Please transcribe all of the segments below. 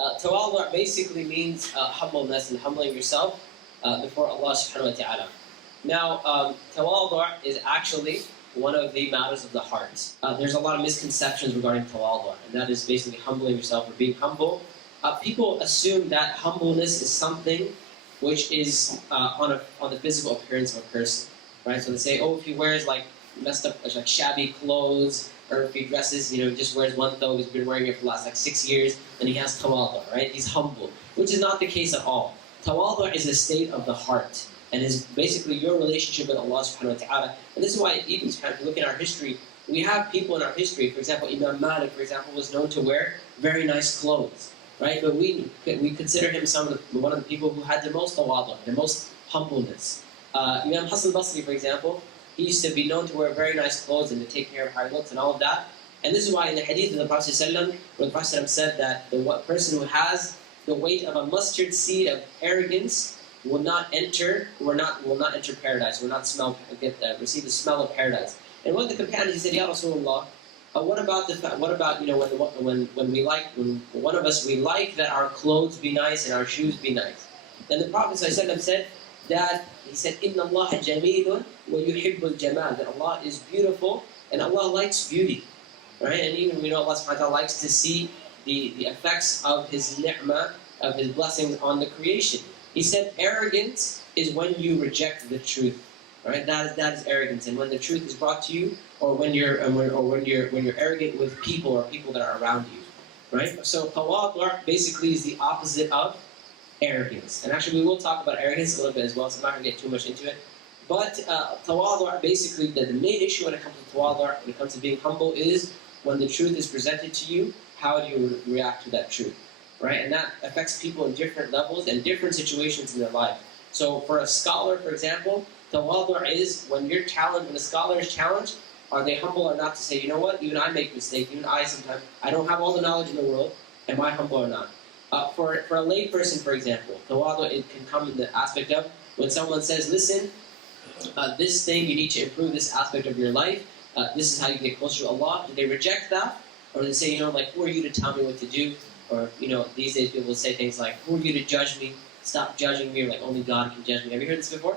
Tawadhu basically means humbleness and humbling yourself before Allah subhanahu wa ta'ala. Now, tawadhu is actually one of the matters of the heart. There's a lot of misconceptions regarding tawadhu, and that is basically humbling yourself or being humble. People assume that humbleness is something which is on the physical appearance of a person, right? So they say, oh, if he wears like messed up, like shabby clothes, or if he dresses, just wears one thobe, he's been wearing it for the last 6 years, then he has tawadhu, right? He's humble, which is not the case at all. Tawadhu is a state of the heart, and is basically your relationship with Allah subhanahu wa ta'ala. And this is why, even if you look in our history, we have people in our history, for example, Imam Malik, for example, was known to wear very nice clothes, right? But we consider him one of the people who had the most tawadhu, the most humbleness. Imam Hassan al-Basri, for example, he used to be known to wear very nice clothes and to take care of high looks and all of that. And this is why in the hadith of the Prophet ﷺ, where the Prophet ﷺ said that the person who has the weight of a mustard seed of arrogance will not enter paradise, will not receive the smell of paradise. And one of the companions, he said, Ya Rasulullah, what about when one of us, we like that our clothes be nice and our shoes be nice? Then the Prophet ﷺ said that, he said, Inna Allah jamilun wa yuhibbul jamal, that Allah is beautiful and Allah likes beauty, right? And even we know Allah subhanahu wa ta'ala likes to see the effects of His ni'mah, of His blessings on the creation. He said arrogance is when you reject the truth, right? That is arrogance, and when the truth is brought to you, or when you're arrogant with people or people that are around you, right? So tawadhu basically is the opposite of arrogance, and actually we will talk about arrogance a little bit as well, so I'm not going to get too much into it. But tawadhu, basically, the main issue when it comes to tawadhu, when it comes to being humble, is when the truth is presented to you, how do you react to that truth, right? And that affects people in different levels and different situations in their life. So for a scholar, for example, tawadhu is when a scholar is challenged, are they humble or not, to say, you know what, even I make mistakes, even I sometimes, I don't have all the knowledge in the world, am I humble or not? For a lay person, for example, tawadhu, it can come in the aspect of when someone says, listen, this thing, you need to improve this aspect of your life, this is how you get closer to Allah. Do they reject that? Or do they say, like, who are you to tell me what to do? Or, these days people will say things like, who are you to judge me? Stop judging me, or like, only God can judge me. Have you heard this before?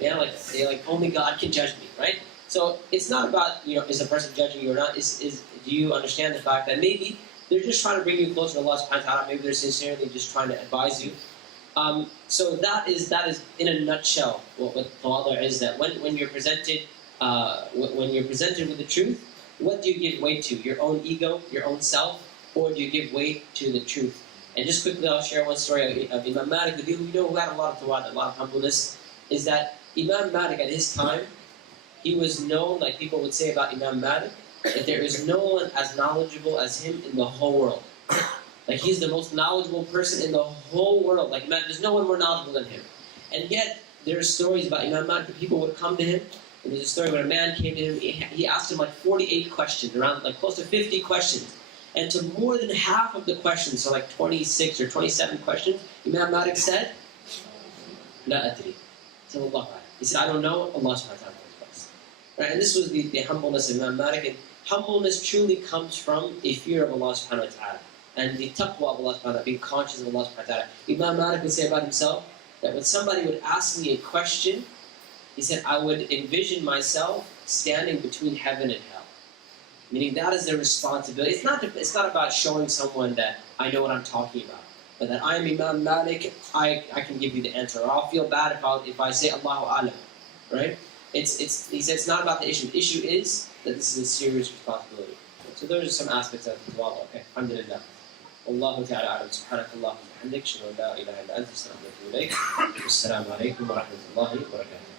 Yeah, like only God can judge me, right? So it's not about, is a person judging you or not, do you understand the fact that maybe they're just trying to bring you closer to Allah subhanahu wa ta'ala, maybe they're sincerely just trying to advise you. So that is in a nutshell what tawadhu is, that when you're presented with the truth, what do you give way to? Your own ego, your own self, or do you give way to the truth? And just quickly, I'll share one story of Imam Malik, who had a lot of tawadhu, a lot of humbleness, is that Imam Malik at his time, he was known, like people would say about Imam Malik, that there is no one as knowledgeable as him in the whole world. Like, he's the most knowledgeable person in the whole world. Like, man, there's no one more knowledgeable than him. And yet, there are stories about Imam Malik that people would come to him, and there's a story where a man came to him, he asked him like 48 questions, around like close to 50 questions. And to more than half of the questions, so like 26 or 27 questions, Imam Malik said, La adri. So Allah. He said, I don't know, Allah subhanahu wa ta'ala knows best. Right? And this was the humbleness of Imam Malik. And humbleness truly comes from a fear of Allah subhanahu wa ta'ala, and the taqwa of Allah subhanahu wa ta'ala, being conscious of Allah subhanahu wa ta'ala. Imam Malik would say about himself that when somebody would ask me a question, he said, I would envision myself standing between heaven and hell. Meaning that is the responsibility. It's not about showing someone that I know what I'm talking about, but that I am Imam Malik, I can give you the answer. Or I'll feel bad if I say Allahu Alam, right? He said it's not about the issue. The issue is that this is a serious responsibility. So those are some aspects of tawadhu. Okay, alhamdulillah. Wallahu ta'ala a'lam. Subhanakallahumma wa bihamdik. Ashhadu an la ilaha illa anta astaghfiruka wa atubu ilayk. Assalamu alaikum wa rahmatullahi wa barakatuh.